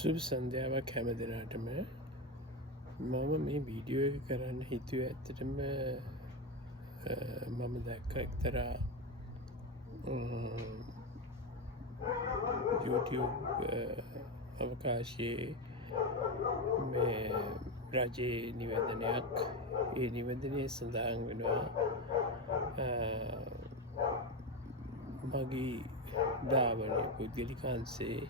සුබ සන්ධ්‍යාවක් හැම දෙනාටම. මම මේ වීඩියෝ එක කරන්න හිතුව ඇත්තටම මම දැක්ක එක්තරා YouTube අවකාශයේ මේ රජයේ නිවැදනයක්. ඒ නිවැදනය සඳහන් වෙනවා මගී ධාවනය පුද්ගලිකන්සේ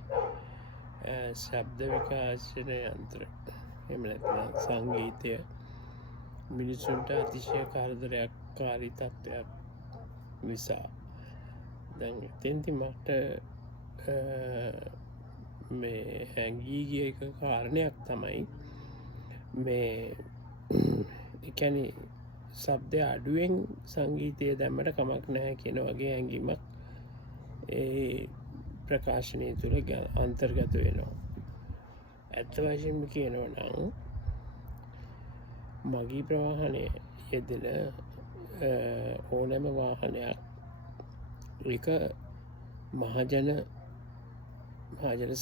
ශබ්ද විකාශන යන්ත්‍ර එහෙම නැත්නම් සංගීතය මිනිසුන්ට අතිශය කරදරයක් කාරී තත්ත්වයක් නිසා දැන් එතෙන්දි මට මේ හැඟී ගිය එක කාරණයක් තමයි මේ ඒ කියන්නේ ශබ්දය අඩුවෙන් සංගීතය දැම්මට කමක් නැහැ කියන වගේ හැඟීමක් ඒ ප්‍රකාශනය තුළ අන්තර්ගත වෙනවා. ඇත්ත වශයෙන්ම කියනවා නම් මගී ප්‍රවාහනය යෙදෙන ඕනෑම වාහනයක් ඒක මහජන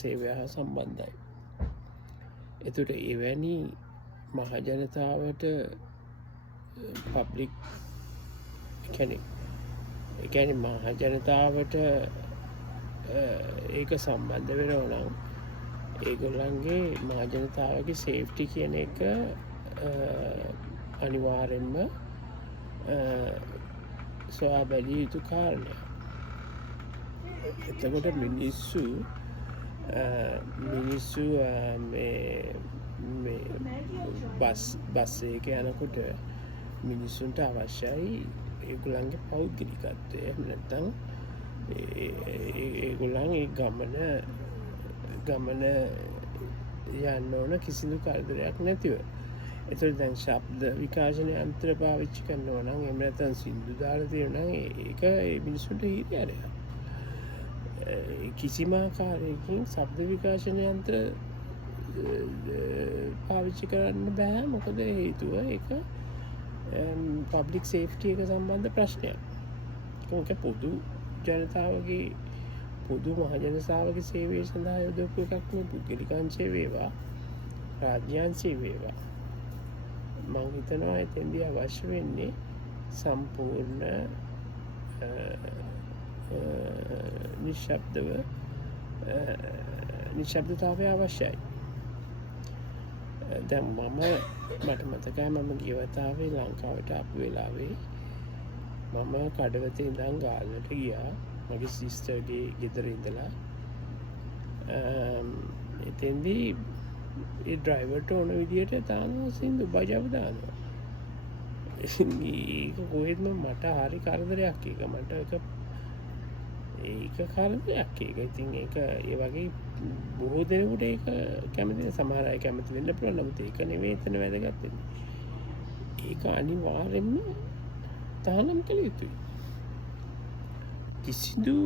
සේවය හා සම්බන්ධයි. එතකොට එවැනි මහජනතාවට පබ්ලික් කියන්නේ මහජනතාවට ඒක සම්බන්ධ වෙනවා නම් ඒගොල්ලන්ගේ මහජනතාවගේ සේෆ්ටි කියන එක අනිවාර්යෙන්ම සොයා බැලිය යුතු කාරණයක්. එතකොට මිනිස්සු මේ බස් එක යනකොට මිනිස්සුන්ට අවශ්‍යයි ඒගොල්ලන්ගේ පෞද්ගලිකත්වය. එහෙම නැත්නම් ඒගොල්ලන් ඒ ගමන යන්න ඕන කිසිදු කරදරයක් නැතිව. එතකොට දැන් ශබ්ද විකාශන යන්ත්‍ර පාවිච්චි කරනවා නම් එහෙම නැත්නම් සින්දු දාලා තියෙනවා නම් ඒක ඒ මිනිස්සුන්ට හිරිහැරයක්. කිසිම ආකාරයකින් ශබ්ද විකාශන යන්ත්‍ර පාවිච්චි කරන්න බෑ. මොකද හේතුව ඒක පබ්ලික් සේෆ්ටි එක සම්බන්ධ ප්‍රශ්නයක්. ඒක පොදු ජනතාවගේ පොදු මහජනතාවගේ සේවය සඳහා යොදවපු එකක් නෙවෙයි. පුද්ගලිකංශේ වේවා රාජ්‍යාංශේ වේවා මම හිතනවා එතෙන්දී අවශ්‍ය වෙන්නේ සම්පූර්ණ නිශ්ශබ්දතාවය අවශ්‍යයි. දැන් මට මතකයි මම ගිය වතාවේ ලංකාවට ආපු වෙලාවේ මම කඩවතේ ඉඳන් ගාල්ලට ගියා මගේ සිස්ටර්ගේ ගෙදර ඉඳලා. එතෙන්දී ඒ ඩ්‍රයිවර්ට ඕන විදියට දානවා සින්දු බජව දානවා. ඒක කොහෙත්ම මට හරි කරදරයක්. ඒක මට ඒක කරදරයක්. ඒක ඉතින් ඒක ඒ වගේ බොහෝ දෙනෙකුට ඒක කැමති සමහර අය කැමති වෙන්න පුළුවන්. නමුත් ඒක නෙවෙයි එතන වැදගත් වෙන්නේ. ඒක අනිවාර්යෙන්ම තහනම් කළ යුතුයි. කිසිදු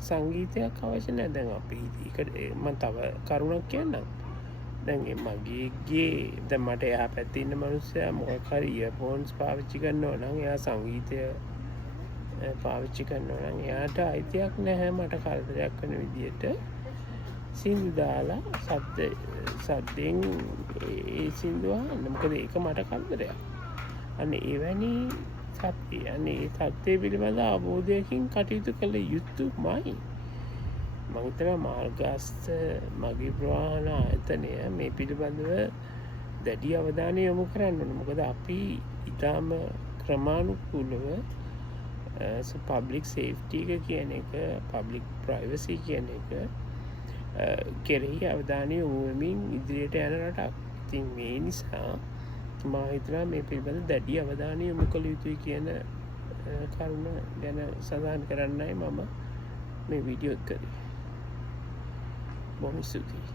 සංගීතයක් අවශ්‍ය නැහැ. දැන් අපි මම තව කරුණක් කියන්නම්. දැන් මගේගේ දැන් මට එහා පැත්තේ ඉන්න මිනිස්සයා මොකක් හරි ඉයර්ෆෝන්ස් පාවිච්චි කරනවා නම් එයා සංගීතය පාවිච්චි කරනවා නම් එයාට අයිතියක් නැහැ මට කරදරයක් වෙන විදියට සින්දු දාලා සද්දෙන් ඒ සින්දු අහන්න. මොකද ඒක මට කරදරයක්. අන්න එවැනි සත්‍ය අනේ ඒ තත්ත්වය පිළිබඳ අවබෝධයකින් කටයුතු කළ යුතුමයි. මම හිතනවා මාර්ගස්ත මගී ප්‍රවාහන ආයතනය මේ පිළිබඳව දැඩි අවධානය යොමු කරන්න ඕන. මොකද අපි ඊටාම ක්‍රමානුකූලව පබ්ලික් සේෆ්ටි එක කියන එක පබ්ලික් ප්‍රයිවසි කියන එක කෙරෙහි අවධානය යොමු වෙමින් ඉදිරියට යන රටක්. ඉතින් මේ නිසා මම හිතනවා මේ පිළිබඳ දැඩි අවධානය යොමු කළ යුතුයි කියන කරුණ ගැන සඳහන් කරන්නයි මම මේ වීඩියෝ එක කරේ. බොහොම ස්තුතියි.